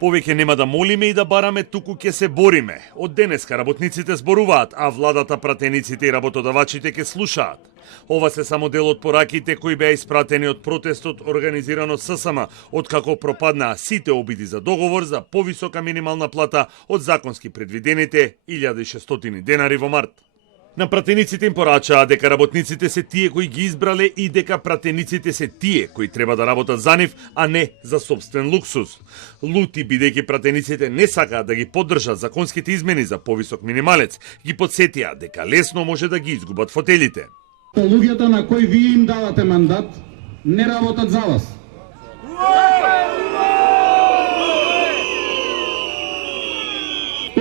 Повеќе нема да молиме и да бараме, туку ќе се бориме. Од денеска работниците зборуваат, а владата, пратениците и работодавачите ќе слушаат. Ова се само дел од пораките кои беа испратени од протестот организиран од ССМ, откако пропаднаа сите обиди за договор за повисока минимална плата од законски предвидените 1600 денари во март. На пратениците им порачаа дека работниците се тие кои ги избрале и дека пратениците се тие кои треба да работат за нив, а не за собствен луксуз. Лути бидејќи пратениците не сакаат да ги поддржат законските измени за повисок минималец, ги потсетија дека лесно може да ги изгубат фотелите. Луѓето на кои вие им давате мандат не работат за вас.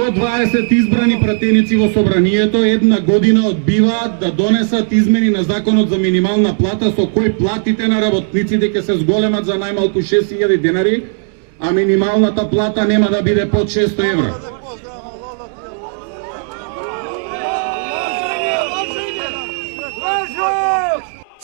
Од 20 избрани пратеници во собранието една година одбиваат да донесат измени на законот за минимална плата со кој платите на работниците ќе се зголемат за најмалку 6000 денари, а минималната плата нема да биде под 600 евра.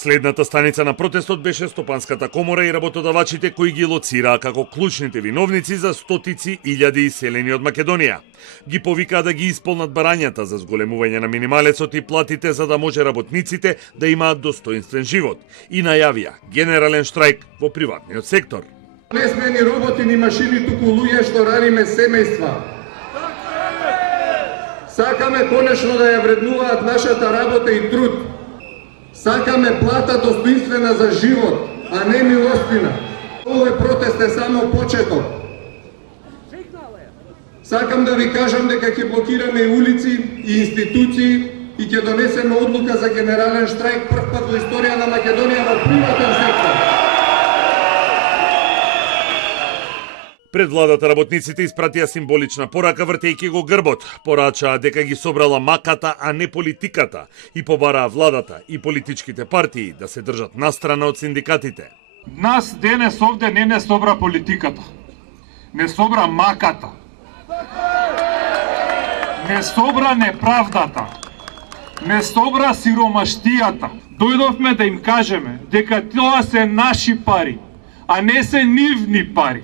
Следната станица на протестот беше Стопанската комора и работодавачите кои ги лоцираа како клучните виновници за стотици илјади иселени од Македонија. Ги повикаа да ги исполнат барањата за зголемување на минималецот и платите за да може работниците да имаат достоинствен живот и најавија генерален штрајк во приватниот сектор. Не сме ни роботи ни машини, туку луѓе што раниме семејства. Сакаме конечно да ја вреднуваат нашата работа и труд. Сакаме плата достоинствена за живот, а не милостина. Овој протест е само почеток. Сакам да ви кажам дека ќе блокираме улици и институции и ќе донесеме одлука за генерален штрајк прв пат во историја на Македонија во приватен сектор. Пред владата работниците испратија символична порака вртејќи го грбот. Порачаа дека ги собрала маката, а не политиката и побараа владата и политичките партии да се држат настрана од синдикатите. Нас денес овде не собра политиката. Не собра маката. Не собра неправдата. Не собра сиромаштијата. Дојдовме да им кажеме дека тоа се наши пари, а не се нивни пари.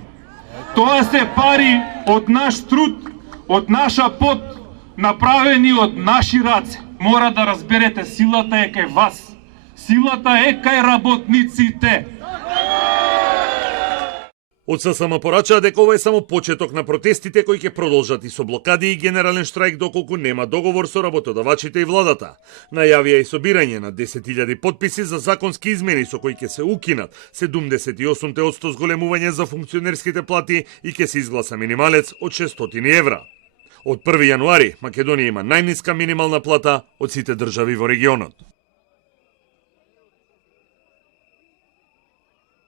Тоа се пари од наш труд, од наша пот, направени од наши раце. Мора да разберете, силата е кај вас. Силата е кај работниците. Од ССМ порачаа дека ова е само почеток на протестите кои ќе продолжат и со блокади и генерален штрајк доколку нема договор со работодавачите и владата. Најавија и собирање на 10.000 подписи за законски измени со кои ќе се укинат 78% зголемување за функционерските плати и ќе се изгласа минималец од 600 евра. Од 1 јануари Македонија има најниска минимална плата од сите држави во регионот.